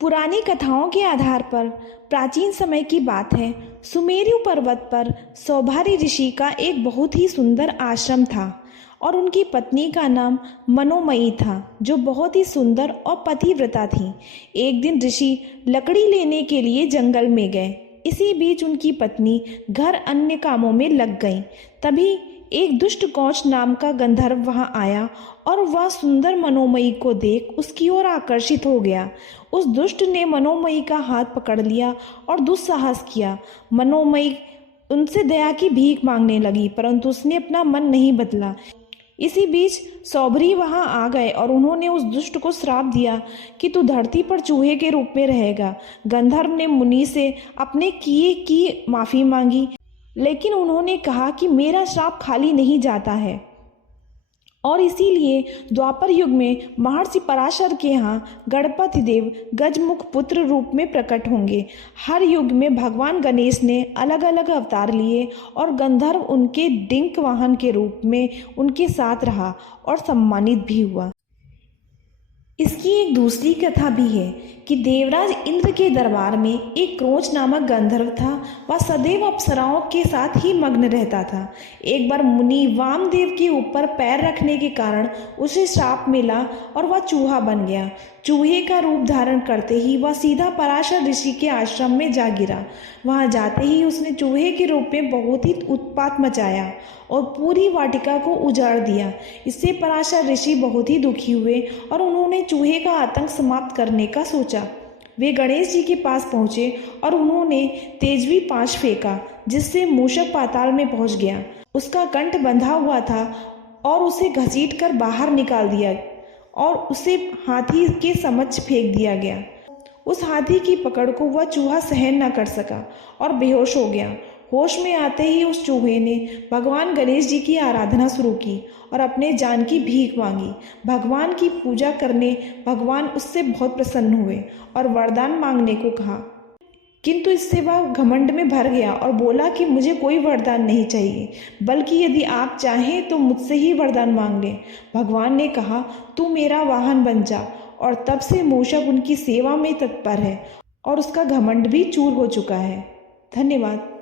पुरानी कथाओं के आधार पर प्राचीन समय की बात है। सुमेरु पर्वत पर सौभारी ऋषि का एक बहुत ही सुंदर आश्रम था और उनकी पत्नी का नाम मनोमयी था, जो बहुत ही सुंदर और पतिव्रता थी। एक दिन ऋषि लकड़ी लेने के लिए जंगल में गए। इसी बीच उनकी पत्नी घर अन्य कामों में लग गई। तभी एक दुष्ट कौच नाम का गंधर्व वहां आया और वह सुंदर मनोमयी को देख उसकी ओर आकर्षित हो गया। उस दुष्ट ने मनोमयी का हाथ पकड़ लिया और दुस्साहस किया। मनोमयी उनसे दया की भीख मांगने लगी, परंतु उसने अपना मन नहीं बदला। इसी बीच सौभरी वहां आ गए और उन्होंने उस दुष्ट को श्राप दिया कि तू धरती पर चूहे के रूप में रहेगा। गंधर्व ने मुनि से अपने किए की माफी मांगी, लेकिन उन्होंने कहा कि मेरा श्राप खाली नहीं जाता है और इसीलिए द्वापर युग में महर्षि पराशर के यहाँ गणपति देव गजमुख पुत्र रूप में प्रकट होंगे। हर युग में भगवान गणेश ने अलग अलग अवतार लिए और गंधर्व उनके डिंक वाहन के रूप में उनके साथ रहा और सम्मानित भी हुआ। इसकी एक दूसरी कथा भी है कि देवराज इंद्र के दरबार में एक क्रोच नामक गंधर्व था। वह सदैव अप्सराओं के साथ ही मग्न रहता था। एक बार मुनि वामदेव के ऊपर पैर रखने के कारण उसे श्राप मिला और वह चूहा बन गया। चूहे का रूप धारण करते ही वह सीधा पराशर ऋषि के आश्रम में जा गिरा। वहां जाते ही उसने चूहे के रूप में बहुत ही उत्पात मचाया और पूरी वाटिका को उजाड़ दिया। इससे पराशर ऋषि बहुत ही दुखी हुए और उन्होंने चूहे का आतंक समाप्त करने का सोचा। वे गणेश जी के पास पहुंचे और उन्होंने तेजवी पाश फेंका, जिससे मूषक पाताल में पहुंच गया। उसका कंठ बंधा हुआ था और उसे घसीटकर बाहर निकाल दिया और उसे हाथी के समक्ष फेंक दिया गया। उस हाथी की पकड़ को वह चूहा सहन न कर सका और बेहोश हो गया। होश में आते ही उस चूहे ने भगवान गणेश जी की आराधना शुरू की और अपने जान की भीख मांगी। भगवान की पूजा करने भगवान उससे बहुत प्रसन्न हुए और वरदान मांगने को कहा, किंतु इससे वह घमंड में भर गया और बोला कि मुझे कोई वरदान नहीं चाहिए, बल्कि यदि आप चाहें तो मुझसे ही वरदान मांग लें। भगवान ने कहा, तू मेरा वाहन बन जा, और तब से मूषक उनकी सेवा में तत्पर है और उसका घमंड भी चूर हो चुका है। धन्यवाद।